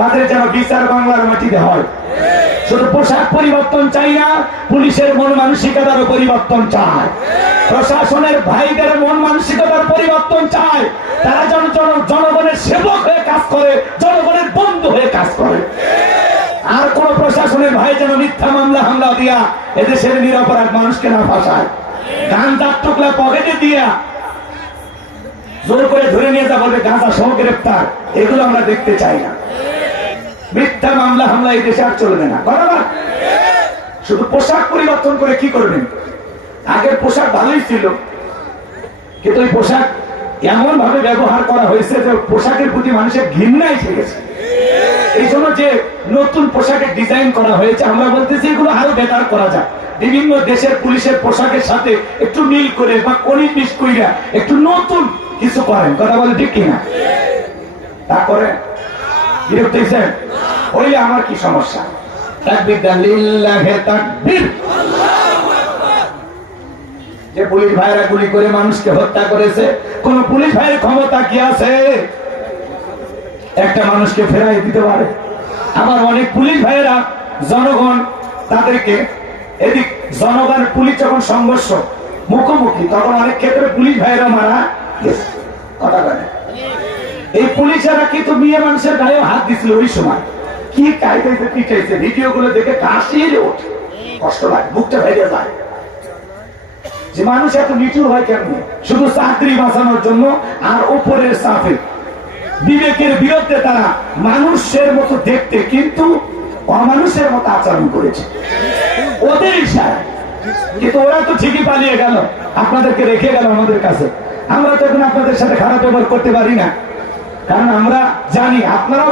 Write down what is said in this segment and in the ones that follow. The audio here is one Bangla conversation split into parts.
তাদের যেন বিচার বাংলার মাটিতে হয়। শুধু পোশাক পরিবর্তন চাই না, পুলিশের মন মানসিকতারও পরিবর্তন চায়, প্রশাসনের ভাইদের মন মানসিকতার পরিবর্তন চায়। তারা যেন জনগণের সেবক হয়ে কাজ করে, জনগণের বন্ধু হয়ে কাজ করে। আর কোন প্রশাসনের ভাই যেন মিথ্যা মামলা হামলা দিয়া এদেশের নিরপরাধ মানুষকে না ফাঁসায়, গাঁজার টুকরা পকেটে দিয়া জোর করে ধরে নিয়ে যা বলবে গাঁজা সহ গ্রেপ্তার, এগুলো আমরা দেখতে চাই না। মিথ্যা মামলা হামলা এই দেশে আর চলবে না। বরাবর শুধু পোশাক পরিবর্তন করে কি করবেন? আগের পোশাক ভালোই ছিল, কিন্তু ওই পোশাক এমন ভাবে ব্যবহার করা হয়েছে যে পোশাকের প্রতি মানুষের ঘৃণা এসে গেছে। এই জন্য যে নতুন পোশাকের ডিজাইন করা হয়েছে, আমরা বলতেছি এগুলো আরো বেটার করা যায়। বিভিন্ন দেশের পুলিশের পোশাকের সাথে একটু মিল করে বা কনিমিশ কইরা একটু নতুন কিছু করেন, কথা বলে ঠিক কিনা? তারপরে বিরক্ত হয়েছেন, ওই আমার কি সমস্যা? যে পুলিশ ভাইরা গুলি করে মানুষকে হত্যা করেছে, কোন পুলিশ ভাইয়ের ক্ষমতা কি আছে একটা মানুষকে ফেরাই দিতে পারে? আবার অনেক পুলিশ ভাইয়েরা জনগণ তাদেরকে এদিক জনগণ পুলিশ যখন সংঘর্ষ মুখোমুখি, তখন অনেক ক্ষেত্রে পুলিশ ভাইয়েরা মারা গেছে। কথা বলে এই পুলিশেরা কিন্তু মেয়ে মানুষের গায়ে হাত দিছিল ওই সময়, কি কায়দাইতে পিটাইছে, ভিডিও গুলো দেখে কাশিয়ে ওঠে, কষ্ট লাগে, বুকটা ভেঙে যায় যে মানুষ এত নিচুর হয় কেমন? শুধু চাকরি বাঁচানোর জন্য আর উপরের চাপে বিবেকের বিরুদ্ধে তারা মানুষের মতো দেখতে কিন্তু অমানুষের মতো আচরণ করেছে ওদের ইশারায়। কিন্তু ওরা তো ঠিকই পালিয়ে গেল, আপনাদেরকে রেখে গেল আমাদের কাছে। আমরা তো এখন আপনাদের সাথে খারাপ ব্যবহার করতে পারি না, কারণ আমরা জানি আপনারাও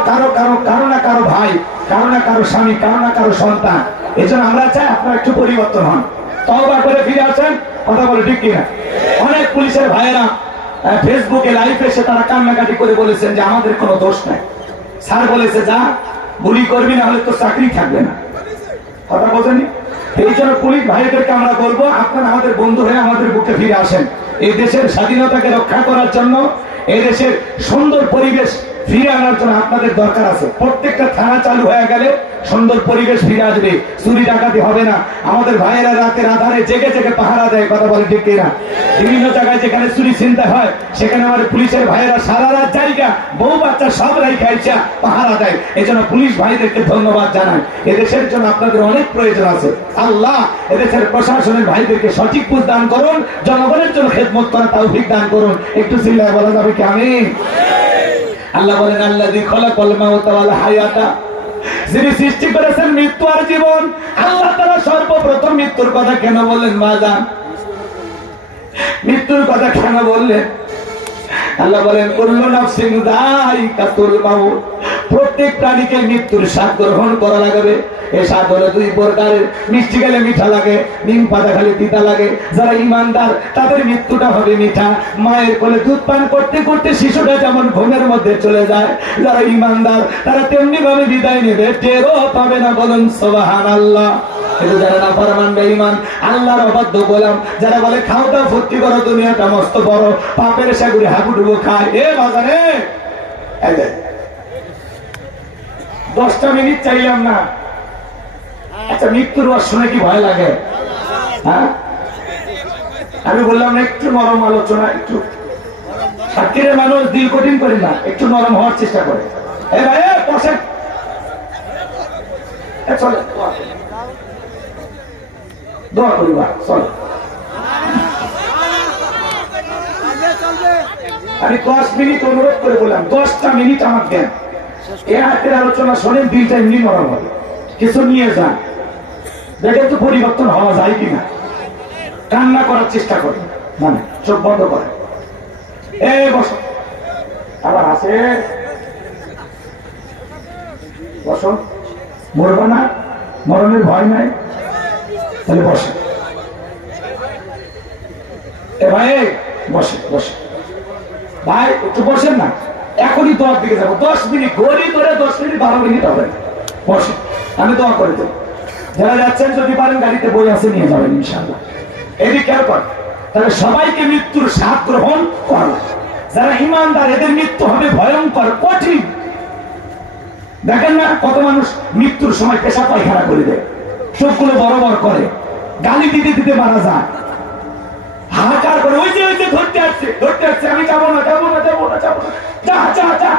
কারো না কারো ভাই, কারো না কারো স্বামী, কারো না কারো সন্তান। এই জন্য আমরা চাই আপনারা একটু পরিবর্তন হন, তওবা করে ফিরে আসেন। কথা বলে ঠিক কিনা? অনেক পুলিশের ভাইয়েরা ফেসবুকে লাইভ এসে তারা কান্নাকাটি করে বলেছেন যে আমাদের কোনো দোষ নাই, স্যার বলেছে যা গুলি করবি না হলে তো চাকরি থাকবে না। কথা বোঝেনি? এই জন্য পুলিশ ভাইদেরকে আমরা বলবো, আপনারা আমাদের বন্ধু হয়ে আমাদের বুকে ফিরে আসেন। এই দেশের স্বাধীনতাকে রক্ষা করার জন্য, এই দেশের সুন্দর পরিবেশ ফিরে আনার জন্য আপনাদের দরকার আছে। প্রত্যেকটা থানা চালু হয়ে গেলে সুন্দর পরিবেশ ফিরে আসবে, চুরি ডাকাতি হবে না। আমাদের ভাইয়েরা রাতের আধারে জেগে জেগে পাহারা দেয়, কথা বলে ঠিক কিনা? বিভিন্ন জায়গায় যেখানে চুরি চিন্তা হয় সেখানে আমাদের পুলিশের ভাইয়েরা সারা রাত জায়গা বউ বাচ্চা সব রাইখা পাহারা দেয়। এই জন্য পুলিশ ভাইদেরকে ধন্যবাদ জানাই। এদেশের জন্য আপনাদের অনেক প্রয়োজন আছে। আল্লাহ এদেশের প্রশাসনের ভাইদেরকে সঠিক বুঝ দান করুন, জনগণের জন্য খেদমত করার তৌফিক দান করুন। একটু চিল্লায় বলা যাবে কি আমিন? আল্লাহ বলেন আল্লাযী খালাকাল মাউতা ওয়াল হায়াতা, যিনি সৃষ্টি করেছেন মৃত্যু আর জীবন। আল্লাহ তাআলা সর্বপ্রথম মৃত্যুর কথা কেন বললেন? বাজান মৃত্যুর কথা কেন বললেন? আল্লাহ বলেন কুল্লু নাফসিন যায়িকাতুল মাউত, প্রত্যেক প্রাণীকে মৃত্যুর স্বাদ গ্রহণ করা লাগবে। এই স্বাদ হলো দুই প্রকারের, মিষ্টি খেলে মিঠা লাগে, নিম পাতা খেলে তিতা লাগে। যারা ইমানদার তাদের মৃত্যুটা হবে মিঠা। মায়ের কোলে দুধ পান করতে করতে শিশুটা যেমন ঘুমের মধ্যে চলে যায়, যারা ইমানদার তারা তেমনি ভাবে বিদায় নেবে, টেরও পাবে না। বলুন সুবহানাল্লাহ। কিন্তু যারা না ফরমান বেঈমান, আল্লাহর অবাধ্য গোলাম, যারা বলে খাও দাও ফুর্তি করো, দুনিয়াটা মস্ত বড়, পাপের সাগরে হাবুডুবু খায়। এ বাজারে 10টা মিনিট চাইলাম না। আচ্ছা মৃত্যুর ওয়াজ শুনে কি ভয় লাগে? হ্যাঁ, আমি বললাম না একটু নরম আলোচনা, একটু সাক্ষীর মানুষ দিল কঠিন করে না, একটু নরম হওয়ার চেষ্টা করে। এ ভাই বসে চলে দোয়া করিবা, চল। আমি 10 মিনিট অনুরোধ করে বললাম, 10টা মিনিট আমার দেন। এই হাতের আলোচনা শোনেন, দিলটা এমনি নরম হবে। কিছু নিয়ে যান, দেখেন তো পরিবর্তন হওয়া যায় কিনা। কান্না করার চেষ্টা করেন, মানে চোখ বন্ধ করেন। এই বসো, আবার আছে বসো, মরবো না, মরণের ভয় নাই, তাহলে বসে। এ ভাই বসে বসে, ভাই একটু বসেন না, এখনই দোয়ার দিকে যাবো। 10 মিনিট ঘড়ি ধরে 10 মিনিট 12 মিনিট হবে, বসে আমি দোয়া করে দেবো। যারা যাচ্ছেন যদি পারেন গাড়িতে বই আছে নিয়ে যাবেন ইনশাআল্লাহ। এদিকে খেয়াল কর, তাহলে সবাইকে মৃত্যুর স্বাদ গ্রহণ করা। যারা ইমানদার এদের মৃত্যু হবে ভয়ঙ্কর, কঠিন। দেখেন না কত মানুষ মৃত্যুর সময় পেশা পায়খানা করে দেয়, চোখগুলো বড় বড় করে, গালি দিতে দিতে মারা যায়, হাহাকার করে, ওই যে ধরতে আসছে, আমি যাবো না, যা যা যা,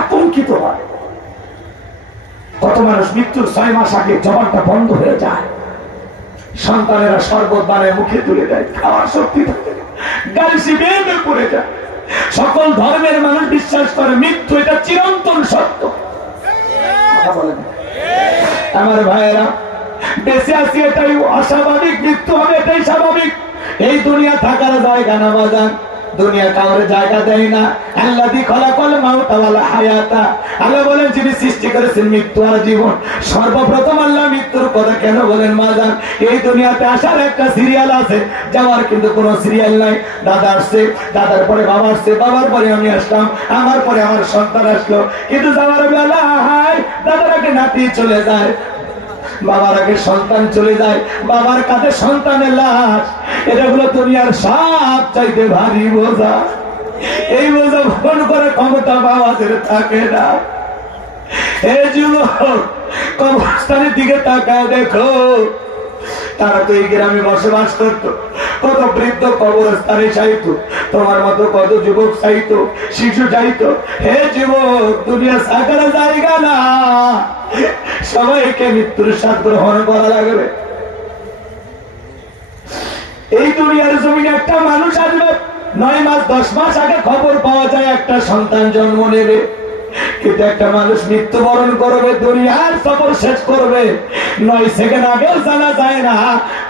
আতঙ্কিত হয়। কত মানুষ মৃত্যুর 6 মাস আগে জবানটা বন্ধ হয়ে যায়, সন্তানেরা শরবত বানায় মুখে তুলে দেয়, খাওয়ার শক্তি থাকে না, গালি বের পড়ে যায়। সকল ধর্মের মানুষ বিশ্বাস করে মৃত্যু এটা চিরন্তন সত্য। আমার ভাইয়েরা, বেঁচে আছি এটাই অস্বাভাবিক, মৃত্যু হবে এটাই স্বাভাবিক। এই দুনিয়া থাকার জায়গা না বাজান, দুনিয়া কাউরে জায়গা দেয় না। আল্লাযী খালাকাল মাউতা ওয়াল হায়াতা, আল্লাহ বলেন যিনি সৃষ্টি করেছেন মৃত্যু আর জীবন। সর্বপ্রথম আল্লাহ মৃত্যুর কথা কেন বলেন বাজান? এই দুনিয়াতে আসার একটা সিরিয়াল আছে, যাওয়ার কিন্তু কোনো সিরিয়াল নাই। দাদা আসছে, দাদার পরে বাবা আসছে, বাবার পরে আমি আসলাম, আমার পরে আমার সন্তান আসলো, কিন্তু যাওয়ার বেলা হাই দাদার আগে নাতি চলে যায়, বাবার আগে সন্তান চলে যায়, বাবার কাঁধে সন্তানের লাশ। এটা হলো দুনিয়ার সব চাইতে ভারী বোঝা। এই বোঝা বহন করে ক্ষমতা বাবাদের থাকে না। এই যুবক, কবরস্থানের দিকে তাকায় দেখো, তারা তো এই গ্রামে বসবাস করতো, কত বৃদ্ধ কবরস্থানে চাইতো, তোমার মতো কত যুবক চাইতো, শিশু চাইতো। হে যুবক, দুনিয়া থাকার জায়গা না, সবাইকে মৃত্যুর স্বাদ গ্রহণ করা লাগবে। এই দুনিয়ার জমিনে একটা মানুষ আসবে, 9 মাস 10 মাস আগে খবর পাওয়া যায় একটা সন্তান জন্ম নেবে, কিন্তু একটা মানুষ মৃত্যুবরণ করবে, দুনিয়ার সফর শেষ করবে, 9 সেকেন্ড আগেও জানা যায় না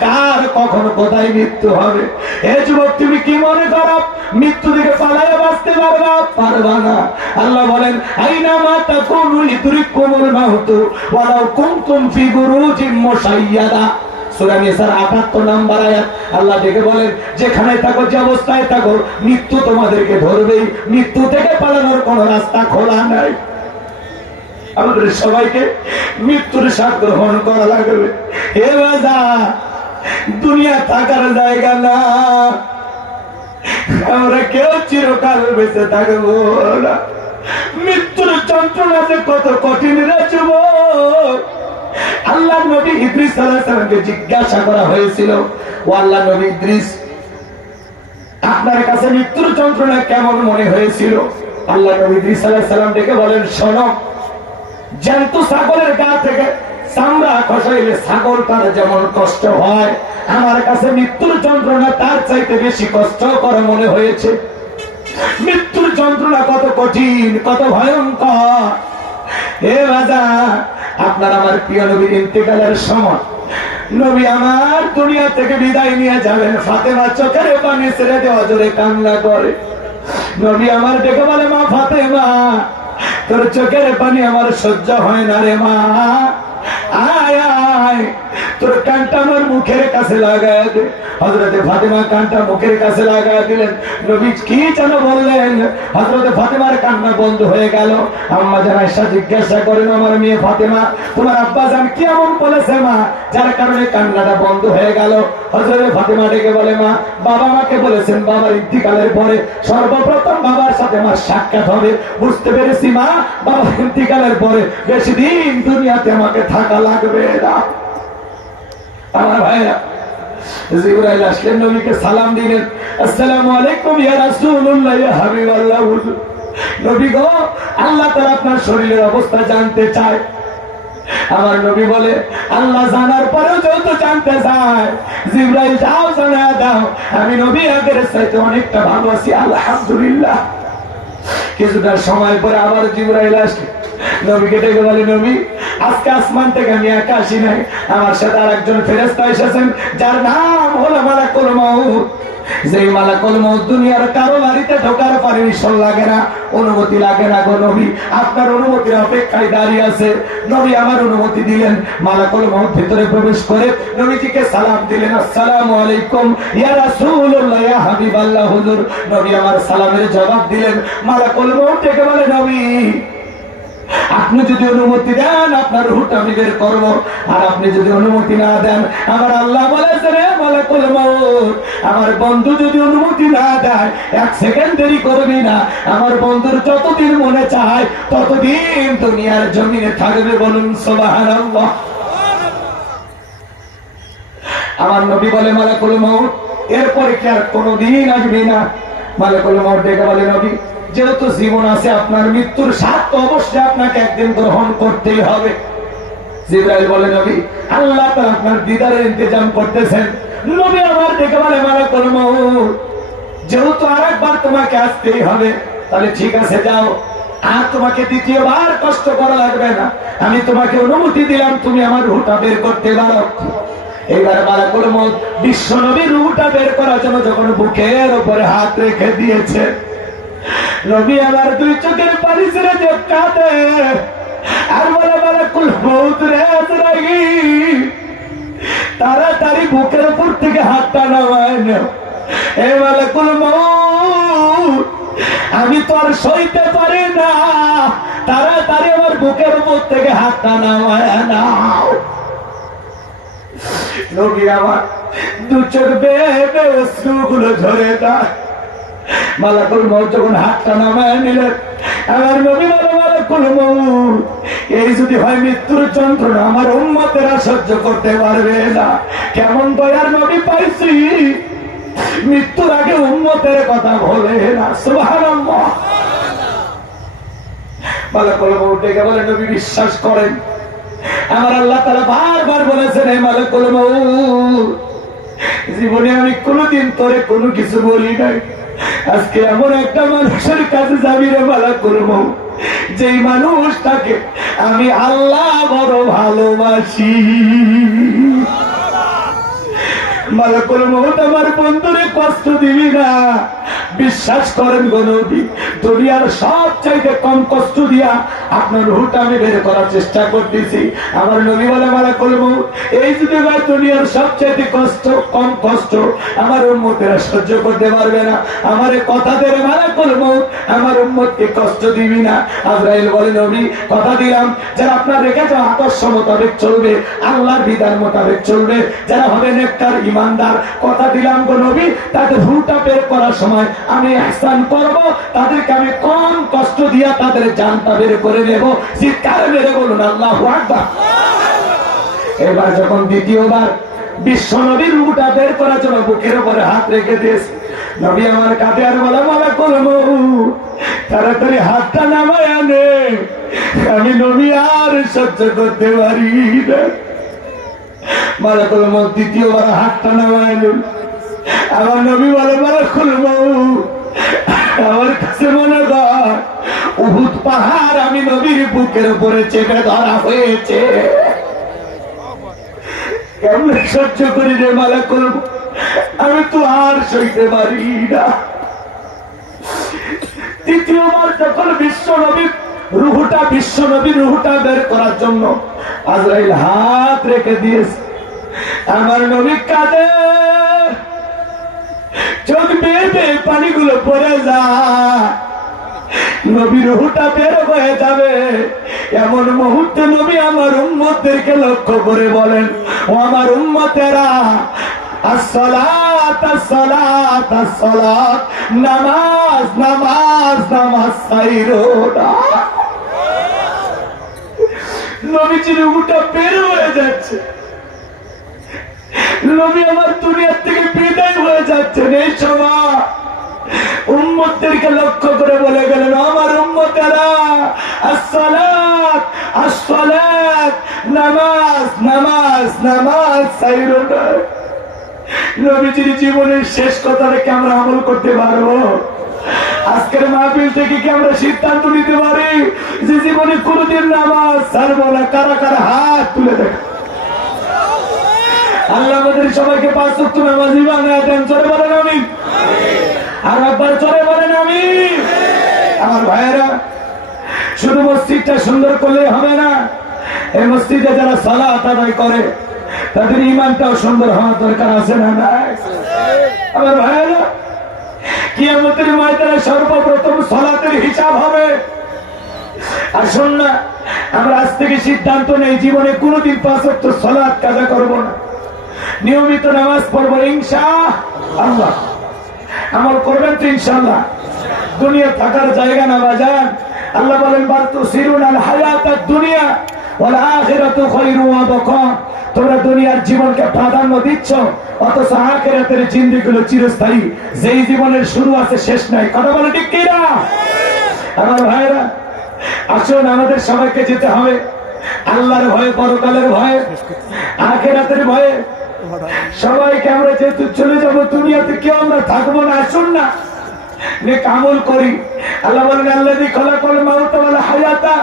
কার কখন কোথায় মৃত্যু হবে। হে যুবক, তুমি কি মনে করো মৃত্যু থেকে পালাইয়া বাঁচতে পারবা না? আল্লাহ বলেন আইনামা তাকুনু ইদরিকুমুল মাউতু ওয়ালাউ কুনতুম ফি বুরুজিম মুশাইয়াদা। সূরা নিসার 78 নম্বর আয়াত। আল্লাহ ডেকে বলেন যেখানে থাকো, যে অবস্থায় থাকো, মৃত্যু তোমাদেরকে ধরবেই, মৃত্যু থেকে পালানোর কোন রাস্তা খোলা নাই। আমাদের সবাইকে মৃত্যুর স্বাদ গ্রহণ করা লাগবে। হে রাজা, দুনিয়া থাকার জায়গা না, আমরা কেউ চিরকাল বেঁচে থাকবো না। মৃত্যুর যন্ত্রণা যে কত কঠিন রে যুবক। আল্লাহ নবী ইদ্রিস আলাইহিস সালামকে জিজ্ঞাসা করা হয়েছিল, ও আল্লাহ নবী ইদ্রিস, আপনার কাছে মৃত্যুর যন্ত্রণা কেমন মনে হয়েছিল? আল্লাহ নবী ইদ্রিস আলাইহিস সালাম ডেকে বলেন, শোনো, জ্যান্ত ছাগলের গা থেকে চামড়া খসাইলে ছাগল তার যেমন কষ্ট হয়, আমার কাছে মৃত্যুর যন্ত্রণা তার চাইতে বেশি কষ্টকর মনে হয়েছে। মৃত্যুর যন্ত্রণা কত কঠিন, কত ভয়ঙ্কর। হে রাজা, আপনার আমার প্রিয় নবীর ইন্তেকালের সময় নবী আমার দুনিয়া থেকে বিদায় নিয়ে যাবেন, ফাতেমা চোখের পানি ছেড়ে দেওয়া জোরে কান্না করে। নবী আমার ডেকে বলে, মা ফাতেমা, তোর চোখের পানি আমার সহ্য হয় না রে মা, আয় আয়, তোর কানটা আমার মুখের কাছে লাগায় দে। হযরতে ফাতেমা কানটা মুখের কাছে লাগায় দিলেন। নবী কি যেন বললেন, হযরতে ফাতেমার কান্না বন্ধ হয়ে গেল। আম্মা জান আয়েশা জিজ্ঞাসা করেন, আমার মেয়ে ফাতেমা, তোমার আব্বা জান কি এমন বলেছে মা, যার কারণে কান্নাটা বন্ধ হয়ে গেল? হযরতে ফাতেমা ডেকে বলে, মা, বাবা আমাকে বলেছেন বাবার ইন্তিকালের পরে সর্বপ্রথম বাবার সাথে আমার সাক্ষাৎ হবে। বুঝতে পেরেছি মা, বাবার ইন্তিকালের পরে বেশি দিন দুনিয়াতে আমাকে থাকা লাগবে না। আমার ভাইরা, জিবরাইল আসলেন, নবীকে সালাম দিলেন, আসসালামু আলাইকুম ইয়া রাসূলুল্লাহ ইয়া হাবিবাল্লাহ। নবী গো, আল্লাহ তাআলা আপনার শরীরের অবস্থা জানতে চায়। আমার নবী বলে, আল্লাহ জানার পরেও যেহেতু জানতে চায়, জিবরাইল যাও জানা দাও, আমি নবী আগের চাইতে অনেকটা ভালো আছি আলহামদুলিল্লাহ। কিছুটা সময় পরে আবার জিবরাইল আসলে নবীকে ডেকে বলে, নবী, আজকে আসমান থেকে আমি একা আসি নাই, আমার সাথে আরেকজন ফেরেশতা এসেছেন, যার নাম হলো মালাকুল মউত। যেই মালাকুল মউত দুনিয়ার কারো বাড়িতে ঢোকার পারমিশন লাগে না, অনুমতি লাগে না গো নবী, আপনার অনুমতির অপেক্ষায় দাঁড়িয়ে আছে। নবী আমার অনুমতি দিলেন, মালাকুল মউত ভিতরে প্রবেশ করে নবীজিকে সালাম দিলেন, আসসালামু আলাইকুম ইয়া রাসূলুল্লাহ ইয়া হাবিবাল্লাহ। হুজুর, নবী আমার সালামের জবাব দিলেন। মালাকুল মউত ডেকে বলে, নবী, আপনি যদি অনুমতি দেন আপনার রূহটা আমি বের করবো, আর আপনি যদি অনুমতি না দেন, আমার আল্লাহ বলেছে রে মালাকুল মউত, আমার বন্ধু যদি অনুমতি না দেয় 1 সেকেন্ড দেরি করবি না, আমার বন্ধুর যতদিন মনে চায় ততদিন দুনিয়ার জমিনে থাকবে। বলুন সুবহানাল্লাহ। আমার নবী বলে মালাকুল মউত এরপরে কি আর কোনদিন আসবে না? মালাকুল মউত ডেকে বলে, নবী যেহেতু জীবন আছে, আপনার মৃত্যুর স্বাদ তো অবশ্যই আপনাকে একদিন গ্রহণ করতেই হবে। জিবরাইল বলে, নবী আল্লাহ তো আপনার দিদারের ইন্তজাম করতেছেন। নবী আমার ডেকে বলে, মালাকুল মউত যেহেতু আরেকবার তোমাকে আসতেই হবে, তাহলে ঠিক আছে যাও, আর তোমাকে দ্বিতীয়বার কষ্ট করা লাগবে না, আমি তোমাকে অনুমতি দিলাম, তুমি আমার রূহটা বের করতে পারো। এবার মালাকুল মউত বিশ্ব নবীর রূহটা বের করার জন্য যখন বুকের উপরে হাত রেখে দিয়েছে, নবী আমার 2 চোখের পানি ছেড়ে যে কাঁদে আর বলে, মালাকুল মউত রে আজরাইল তাড়াতাড়ি বুকের উপর থেকে হাতটা নামায় নাও। এ মালাকুল মউত আমি তো আর সইতে পারি না, তাড়াতাড়ি আমার বুকের উপর থেকে হাতটা নামায় নাও। নবী আমার 2 চোখ বেয়ে অশ্রুগুলো ঝরে দেয়। মালাকুল মউত যখন হাতটা নামায় নিলেন, আমার নবী বলে, মালাকুল মউত এই যদি হয় মৃত্যুর যন্ত্রণা আমার উম্মতেরা সহ্য করতে পারবে না। কেমন দয়ার নবী পাইছি, মৃত্যুর আগে উম্মতের কথা বলে না। সুবহানাল্লাহ। মালাকুল মউত ডেকে বলে, নবী বিশ্বাস করেন, আমার আল্লাহ তাআলা বারবার বলেছেন, হে মালাকুল মউত জীবনে আমি কোনোদিন তোরে কোনো কিছু বলি নাই, আজকে এমন একটা মানুষের কাছে যাবি রে মালাকুল মউত যেই মানুষটাকে আমি আল্লাহ বড় ভালোবাসি। মালাকুল মউত আমার বন্ধুরে কষ্ট দিবি না। বিশ্বাস করেন গো নবী, দুনিয়ার সবচাইতে কম কষ্ট দিয়া আপনার রূহটা আমি বের করার চেষ্টা করতেছি। আমার নবী বলে, মালাকুল মউত এই যদি ভাই দুনিয়ার সবচাইতে কষ্ট কম কষ্ট আমার উম্মতেরা সহ্য করতে পারবে না, আমারে কথা দে রে মালাকুল মউত আমার উম্মতকে কষ্ট দিবি না। আজরাইল বলে, নবী কথা দিলাম, যারা আপনার রেখে যাওয়া আদর্শ মোতাবেক চলবে, আল্লাহর বিধান মোতাবেক চলবে, যারা হবে নেককার ইমানদার, কথা দিলাম গো নবী তাদের রূহটা বের করার সময় আমি ইহসান করব, তাদেরকে আমি কম কষ্ট দিয়া তাদের জানটা বের করে নেব। চিৎকার মেরে বলুন আল্লাহু আকবার। এবার যখন দ্বিতীয়বার বিশ্ব নবীর রূহটা বের করার জন্য বুকের উপরে হাত রেখে দিয়েছে, নবী আমার কাঁধে আর বলা, মালাকুল মউত তাড়াতাড়ি হাতটা নামায় আনে, আমি নবী আর সহ্য করতে পারি না। মালাকুল মউত দ্বিতীয়বার হাতটা নামায় আনেন। আমার নবী বলে, মালাকুল মউত আমার কাছে মনে হয় উহুদ পাহাড় আমি নবীর বুকের উপরে চেপে ধরা হয়েছে। কেমন সহ্য করি রে মালাকুল মউত, আমি তো আর সইতে পারি না। তৃতীয়বার যখন বিশ্ব নবীর রূহটা বের করার জন্য আজরাইল হাত রেখে দিয়েছে, আমার নবী কাঁদে, চোখ বেয়ে বেয়ে পানিগুলো পড়ে যায়, নবীর রূহটা বের হয়ে যাবে। এমন মুহূর্তে নবী আমার উম্মতদেরকে লক্ষ্য করে বলেন, ও আমার উম্মতেরা, আসসালাত আসসালাত আসসালাত, নামাজ নামাজ নামাজ ছাইরো না। নবীজির রূহটা বের হয়ে যাচ্ছে, নবী আমার দুনিয়ার থেকে বিদায় হয়ে যাচ্ছেন। এই সময় উম্মতদেরকে লক্ষ্য করে বলে গেলেন, আমার উম্মতেরা, আসসালাত আসসালাত, নামাজ নামাজ নামাজ ছাইরো না। নবীজির জীবনের শেষ কথাটাকে আমরা আমল করতে পারবো? আজকের মাহফিল থেকে কি আমরা সিদ্ধান্ত নিতে পারি যে জীবনে কোনদিন নামাজ ছাড়বো না? কারা কারা হাত তুলে দেখ। আল্লাহ আমাদের সবাইকে 5 ওয়াক্ত নামাজি বানায় দেন। চলে বলেন আমিন। আর একবার চলে বলেন আমিন। আমার ভাইয়েরা, শুধু মসজিদটা সুন্দর করলে হবে না, এই মসজিদে যারা সালাত আদায় করে তাদের ঈমানটাও সুন্দর হওয়া দরকার, আছে না নাই? আমার ভাইয়েরা, কিয়ামতের ময়দানে সর্বপ্রথম সালাতের হিসাব হবে। আসুন না আমরা আজ থেকে সিদ্ধান্ত নেই জীবনে কোনোদিন 5 ওয়াক্ত সালাত কাজা করব না, নিয়মিত নামাজ পড়বো ইনশাআল্লাহ। আমল করবেন তো ইনশাআল্লাহ। দুনিয়া থাকার জায়গা না বাজান। আল্লাহ বলেন বাল তুসিরুনাল হায়াতাদ দুনিয়া ওয়াল আখিরাতু খায়রু ওয়া বাকা। তোমরা দুনিয়ার জীবনকে প্রাধান্য দিচ্ছ, অথচ আখিরাতের জিন্দেগিগুলো চিরস্থায়ী। যেই জীবনের শুরু আছে শেষ নাই। কথা বলে ঠিক কি না? আমার ভাইরা আসুন আমাদের সবাইকে যেতে হবে আল্লাহর ভয়ে, পরকালের ভয়ে, আখিরাতের ভয়ে। সবাইকে আমরা যেহেতু চলে যাব দুনিয়াতে, কেউ আমরা থাকবো না। আসুন না নেক আমল করি। আল্লাহ বলেন আল্লাযী খালাকাল মাউতা ওয়াল হায়াতা,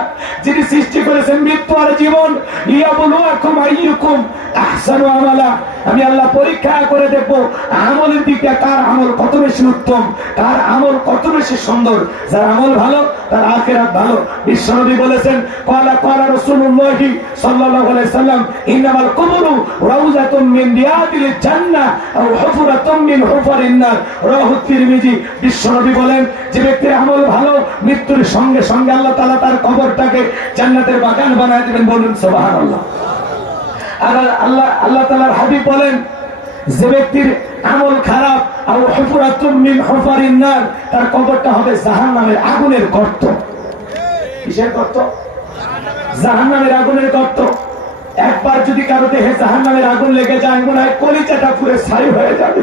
যিনি সৃষ্টি করেছেন মৃত্যু আর জীবন, লিয়াবলুয়াকুম আইয়ুকুম আহসানু আমালা। আমি আল্লাহ পরীক্ষা করে দেখবো আমলের দিকে কার আমল কত বেশি উত্তম, কার আমল কত বেশি সুন্দর। যার আমল ভালো তার আখিরাত ভালো। বিশ্বনবী বলেছেন ক্বালা ক্বালা রাসূলুল্লাহি সাল্লাল্লাহু আলাইহি ওয়াসাল্লাম ইন্নামাল কুবুরু রাউযাতুম মিন রিয়াদিল জান্নাহ আও হুফরাতুম মিন হুফারিন নার। রাওয়াহু তিরমিজি। বিশ্বনবী বলেন যে ব্যক্তির আমল ভালো, মৃত্যুর সঙ্গে সঙ্গে আল্লাহ তাআলা তার কবরটাকে জান্নাতের বাগান বানায় দিবেন। বলুন সুবহানাল্লাহ। আর আল্লাহ তাআলার হাবিব বলেন যে ব্যক্তির আমল খারাপ, আও হুফরাতুম মিন হুফারিন নার, তার কবরটা হবে জাহান্নামের আগুনের গর্ত। কিসের গর্ত? জাহান্নামের আগুনের গর্ত। একবার যদি কারো দেহে জাহান্নামের আগুন লেগে যায়, মনে হয় কলিজাটা পুরো ছাই হয়ে যাবে।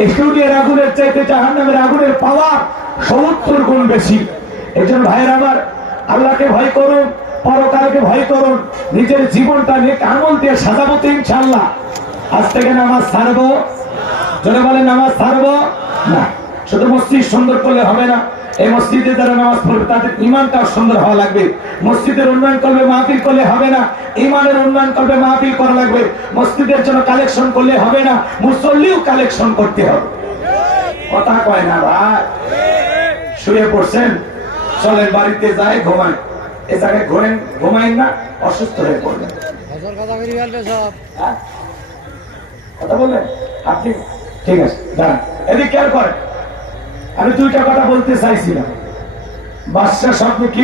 এই দুনিয়ার আগুনের চাইতে জাহান্নামের আগুনের পাওয়ার 70 গুণ বেশি। এজন্য ভাইয়ের আমার, আল্লাহকে ভয় করুন, পরকালকে ভয় করুন, নিজের জীবনটা নেক আমল দিয়ে সাজাবো তো ইনশাআল্লাহ। আজ থেকে নামাজ ছাড়বো, জোরে বলে নামাজ ছাড়বো না। শুধু মসজিদ সুন্দর করলে হবে না, এই মসজিদে যারা নামাজ পড়বে তাদের ইমানটাও সুন্দর হওয়া লাগবে। মসজিদের উন্নয়ন করবে, মাহফিল করলে হবে না, ইমানের উন্নয়ন করবে, মাহফিল করা লাগবে। মসজিদের জন্য কালেকশন করলে হবে না, মুসল্লিও কালেকশন করতে হবে। কথা কয় না ভাই? শুয়ে পড়ছেন, চলেন বাড়িতে যাই ঘুমাই। এ জায়গায় ঘুমাইন না, অসুস্থ হয়ে পড়বেন। কথা বললেন আপনি? ঠিক আছে, দাঁড়ান, এদিকে খেয়াল করেন। আমি 2টা কথা বলতে চাইছিলাম। বাদশা স্বপ্নে কি